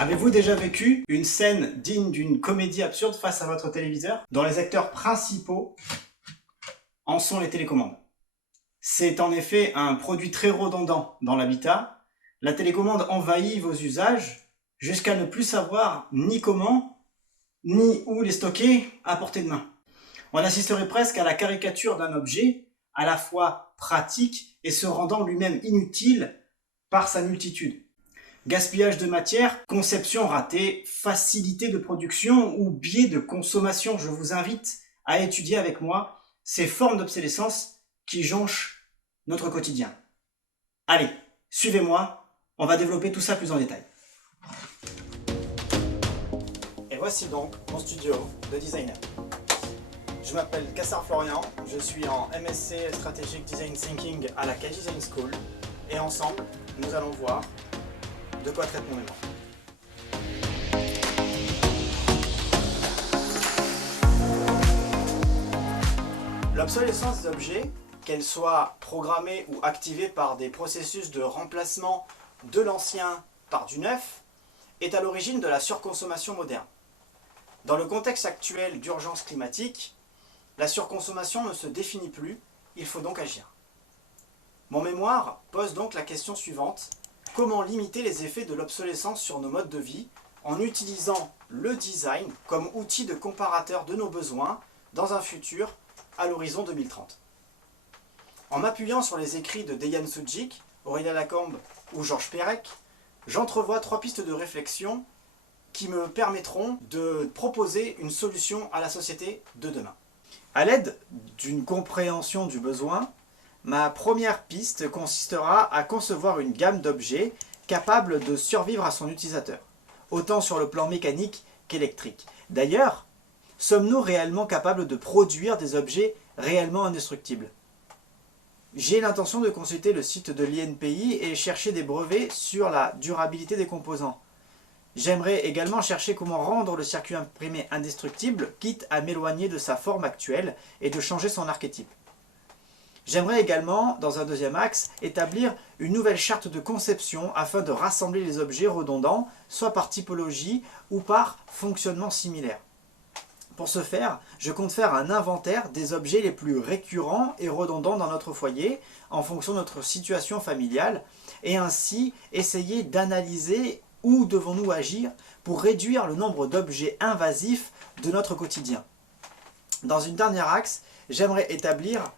Avez-vous déjà vécu une scène digne d'une comédie absurde face à votre téléviseur, dont les acteurs principaux en sont les télécommandes? C'est en effet un produit très redondant dans l'habitat. La télécommande envahit vos usages jusqu'à ne plus savoir ni comment, ni où les stocker à portée de main. On assisterait presque à la caricature d'un objet à la fois pratique et se rendant lui-même inutile par sa multitude. Gaspillage de matière, conception ratée, facilité de production ou biais de consommation. Je vous invite à étudier avec moi ces formes d'obsolescence qui jonchent notre quotidien. Allez, suivez-moi, on va développer tout ça plus en détail. Et voici donc mon studio de designer. Je m'appelle Kassar Florian, je suis en MSc Strategic Design Thinking à la KG Design School et ensemble, nous allons voir de quoi traite mon mémoire. L'obsolescence d'objets, qu'elle soit programmée ou activée par des processus de remplacement de l'ancien par du neuf, est à l'origine de la surconsommation moderne. Dans le contexte actuel d'urgence climatique, la surconsommation ne se définit plus, il faut donc agir. Mon mémoire pose donc la question suivante: comment limiter les effets de l'obsolescence sur nos modes de vie en utilisant le design comme outil de comparateur de nos besoins dans un futur à l'horizon 2030. En m'appuyant sur les écrits de Dejan Šujic, Aurélia Lacombe ou Georges Perec, j'entrevois 3 pistes de réflexion qui me permettront de proposer une solution à la société de demain. À l'aide d'une compréhension du besoin, ma première piste consistera à concevoir une gamme d'objets capables de survivre à son utilisateur, autant sur le plan mécanique qu'électrique. D'ailleurs, sommes-nous réellement capables de produire des objets réellement indestructibles? J'ai l'intention de consulter le site de l'INPI et chercher des brevets sur la durabilité des composants. J'aimerais également chercher comment rendre le circuit imprimé indestructible, quitte à m'éloigner de sa forme actuelle et de changer son archétype. J'aimerais également, dans un deuxième axe, établir une nouvelle charte de conception afin de rassembler les objets redondants, soit par typologie ou par fonctionnement similaire. Pour ce faire, je compte faire un inventaire des objets les plus récurrents et redondants dans notre foyer, en fonction de notre situation familiale, et ainsi essayer d'analyser où devons-nous agir pour réduire le nombre d'objets invasifs de notre quotidien. Dans une dernière axe, j'aimerais établir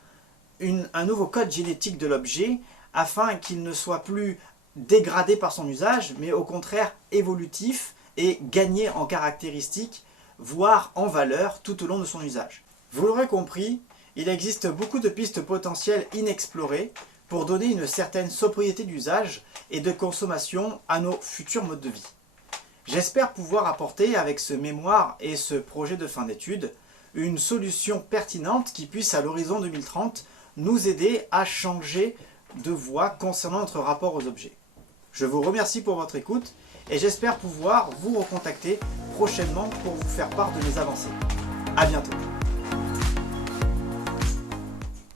un nouveau code génétique de l'objet afin qu'il ne soit plus dégradé par son usage, mais au contraire évolutif et gagné en caractéristiques, voire en valeur tout au long de son usage. Vous l'aurez compris, il existe beaucoup de pistes potentielles inexplorées pour donner une certaine sobriété d'usage et de consommation à nos futurs modes de vie. J'espère pouvoir apporter avec ce mémoire et ce projet de fin d'études une solution pertinente qui puisse à l'horizon 2030 nous aider à changer de voie concernant notre rapport aux objets. Je vous remercie pour votre écoute et j'espère pouvoir vous recontacter prochainement pour vous faire part de mes avancées. À bientôt.